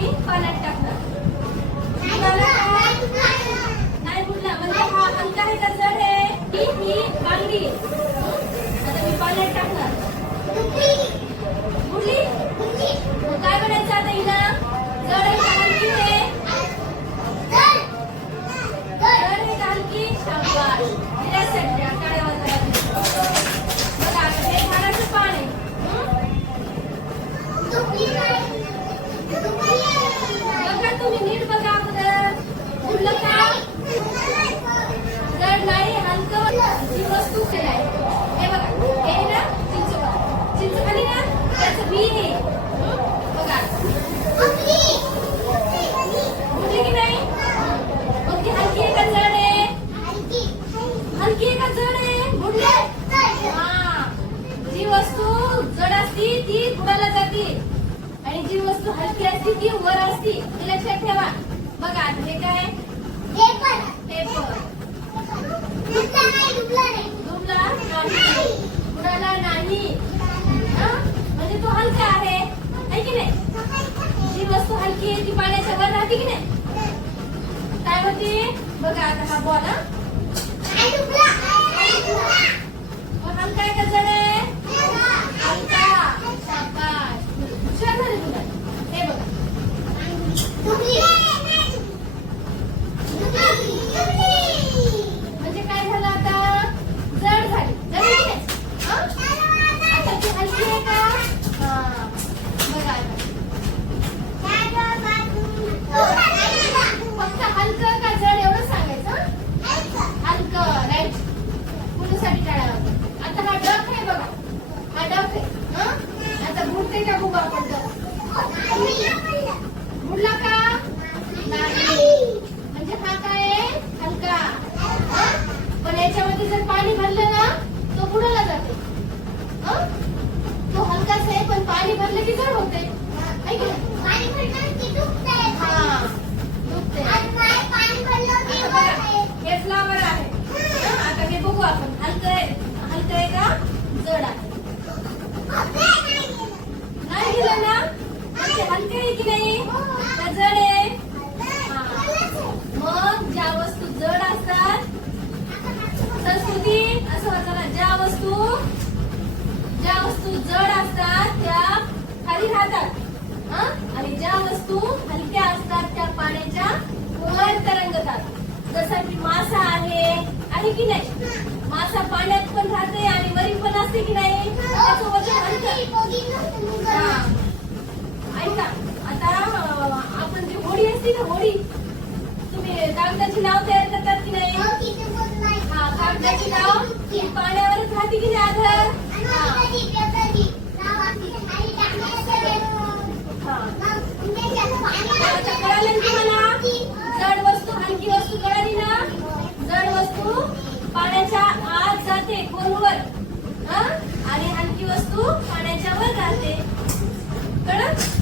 तुम्ही पाण्यात टाकणार. नाही बुडला म्हणजे हा हलका आहे का जड आहे? ही बांगडी आता मी पाण्यात टाकणार. बुडली काय बनायचं आता हिला? जड आहे का हलकी आहे? जड आहे का हलकी? शाबास. हिच्यासाठी काळ्या वाजवायला बघा हे झाडाचं पान आहे. बघा तुम्ही नीट बघा अगोदर. बुडलं का? जड नाही हलकं जी वस्तू केलाय. हे बघा हे ना चिंच खाली ना त्याचं बी आहे. बघा बुडली की नाही? मग ती हलकी आहे का जड आहे? हलकी आहे का जड आहे? बुडले. हा जी वस्तू जड असती ती बुडाला जाते आणि जी वस्तू हलकी असती ती वर असती. हे लक्षात ठेवा. बघा हे काय? पेपर. डुबला नाही बुडाला नाही म्हणजे तो हलका आहे की नाही? जी वस्तू हलकी आहे ती पाण्याच्या वर राहते की नाही? काय होती? बघा आता हा बॉल हलका आहे का जड आहे? हलका. शाबास. हुशार झाले तुला. हे बघा म्हणजे काय झालं आता? जड झाली. आता ती हलकी आहे का? बघा फक्त हलकं का जड एवढं सांगायचं. हलकं. राईट. मुलीसाठी टाळा. आता हा डक आहे बघा. हा डक आहे. आता बुडते का बुबा आपण बुडला का? नाही म्हणजे हा काय आहे? हलका. पण याच्यामध्ये जर पाणी भरलं ना तो बुडाला जाते. तो हलकाच आहे पण पाणी भरलं की जड होते. हे फ्लावर आहे. आता हे बघू आपण हलकं आहे का जड आहे? नाही गेलं ना म्हणजे हलकं आहे की नाही? का जड आहे? मग ज्या वस्तू जड असतात संस्कृती असं होतं ना ज्या वस्तू जड असतात त्या खाली राहतात आणि ज्या वस्तू हलक्या असतात त्या पाण्याच्या वर तरंगतात. जसं की मासा आहे की नाही? मासा पाण्यात पण राहते आणि वरी पण असते की नाही? त्याचं वजन हलकं. ऐका आता आपण जी होडी असते ना होडी तुम्ही कागदाची नाव तयार करतात की नाही? हा कागदाची नाव ती पाण्यावरच राहते की नाही? आधार कळालं तुम्हाला? जड वस्तू हलकी वस्तू कळाली ना? जड वस्तू पाण्याच्या आत जाते खोलवर आणि हलकी वस्तू पाण्याच्या वर राहते. कळलं?